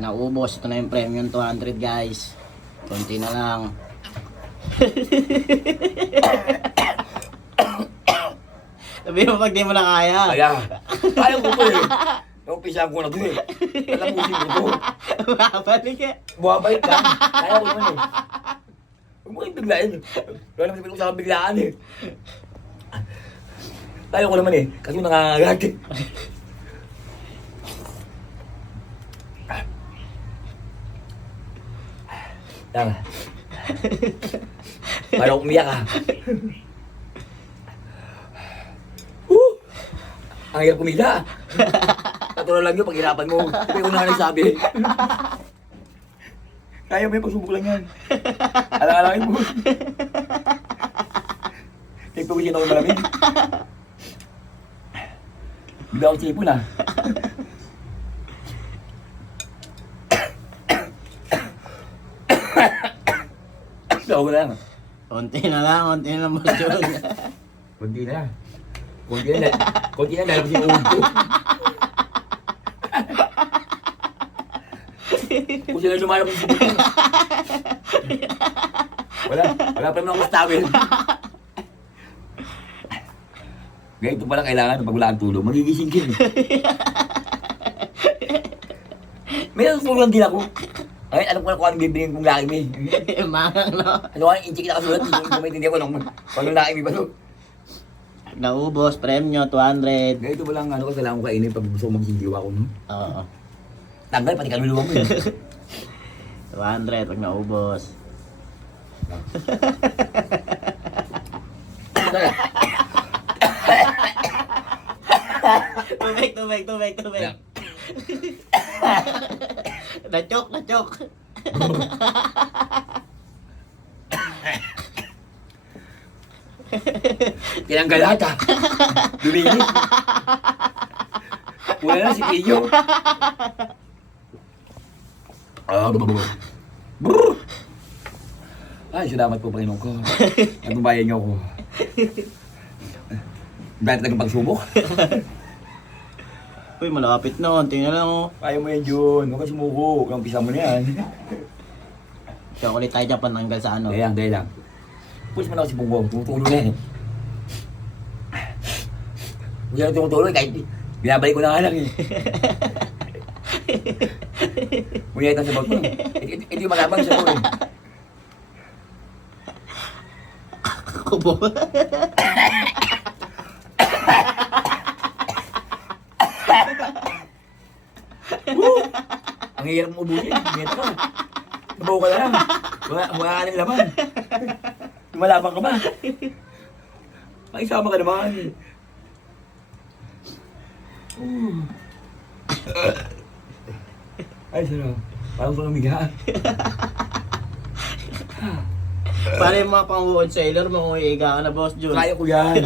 Naubos. Ito na yung premium 200 guys. Konti na lang. Sabi mo pag di mo na kaya. Kaya ko po eh. Naumpisahan ko na to eh. Nalamusin ko to. Babalik eh. Buhabalik lang. Kaya ko naman eh. Huwag mo kayong biglain. Wala naman sabihin ko sa biglaan eh. Kaya ko naman eh. Kasi nangangagat eh. Tama. Parang umiyak ah. Ang hirap kumila. Katulad lang yun pag hirapan mo. Hindi ko na nagsabi. Kaya mo yung pagsubok lang yan. Alang-alangin mo. Nagpawisin ako malamig. Bigla ako sipon ah. Ako lang. Konti na lang Boss Jun. Kunti na. Kunti na, lalabas yung uod ko. Kung sila lumalabas yung uod ko. Wala pa naman akong tawin. Kaya ito pala kailangan pag wala ang tulog, magigising ka eh. May natutulog din ako. Ay, alam ko na kung anong bibigyan kong laki may. Mangang no. Ano ka, inchik na kasulat, hindi ko maintindihan ko nung laki may ba ito. Naubos. Premium 200. Ganito ba lang ano ko kailangan ko kainin pag gusto ko magsindiwa ko, no? Oo. Tanggal, pati kaluluwa mo eh. 200 pag naubos. Tubig. Na-choke. Tinanggal ata. Luminis. Wala na si Kiyo. Ay, salamat po Panginoon ko. Nagbabayan niyo ako. Dahil talagang pagsubok. Uy, malapit na. Tingnan lang oh. Kaya mo yan, Jun. Huwag ka sumuko. Umpisa mo na yan. Chocolate tayo dyan pananggal sa ano. Dahil lang. Push mo na kasi Bunggong. Tumutulo na yan. Huwag yan tumutulo eh. Kahit binabalik ko na nga lang eh. Munyait ang sabaw ko. Hindi magabang sabaw eh. Kubo. Ang hirap mo ubusin. Ngeta ka. Sabaw ka na lang. Wala ka ng laman. Lumalabang ka ba? Makisama ka naman. Ay, sarap. Parang pangumiga. Para yung mga pang-wood sailor, manguhiga ka na Boss Jun. Kaya ko yan.